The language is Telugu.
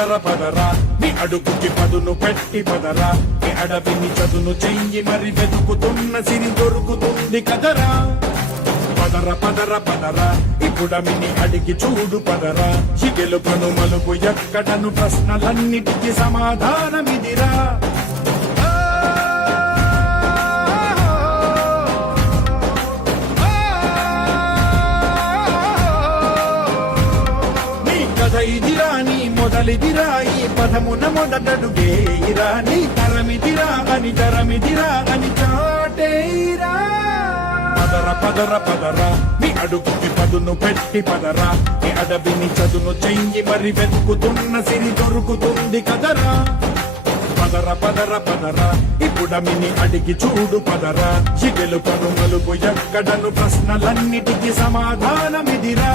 పదర పదరా నీ అడుగుకి పదును పెట్టి పదరా నీ అడవిని చదును చెయ్యి మరి వెతుకుతున్న సిరి దొరుకుతుంది కదరా పదర పదర పదరా ఇప్పుడమిని అడిగి చూడు పదరా గెలుపను మలుపు ఎక్కడను ప్రశ్నలన్నిటికీ సమాధానమిదిరా ఇదిరా నీ మొదలిదిరా ఈ పదమున మొదటడుగేయిరా నీ తరమిదిరా అని తరమిదిరా అని చాటేయిరా పదర పదర పదరా నీ అడుగుకి పదును పెట్టి పదరా నీ అడవిని చదును చెయ్యి మరి వెతుకుతున్న సిరి దొరుకుతుంది కదరా పదర పదర పదరా ఇప్పుడమిని అడిగి చూడు పదరా గెలుపను మలుపు ఎక్కడను ప్రశ్నలన్నిటికీ సమాధానమిదిరా